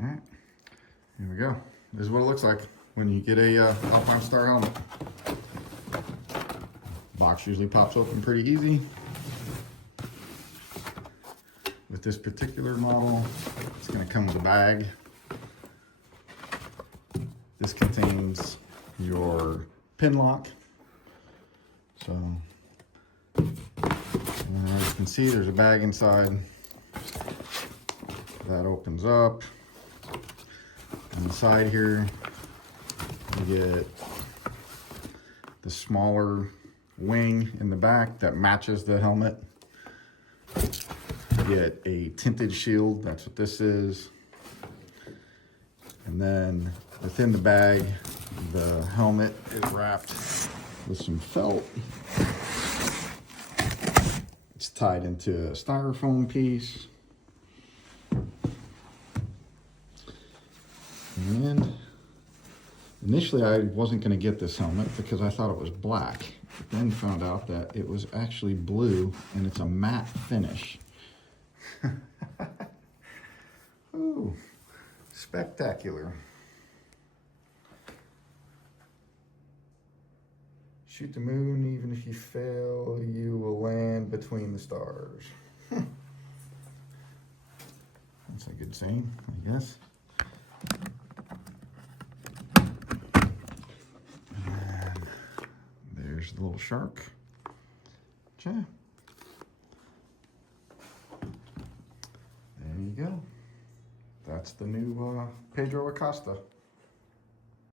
All right, here we go. This is what it looks like when you get a Alpinestars helmet. Box usually pops open pretty easy. With this particular model, it's going to come with a bag. This contains your pin lock. So, as you can see, there's a bag inside. That opens up. On the side here, you get the smaller wing in the back that matches the helmet. You get a tinted shield, that's what this is. And then within the bag, the helmet is wrapped with some felt. It's tied into a styrofoam piece. And initially I wasn't going to get this helmet because I thought it was black. But then found out that it was actually blue and it's a matte finish. Ooh, spectacular. Shoot the moon, even if you fail, you will land between the stars. That's a good saying, I guess. And there's the little shark. Yeah. There you go. That's the new Pedro Acosta.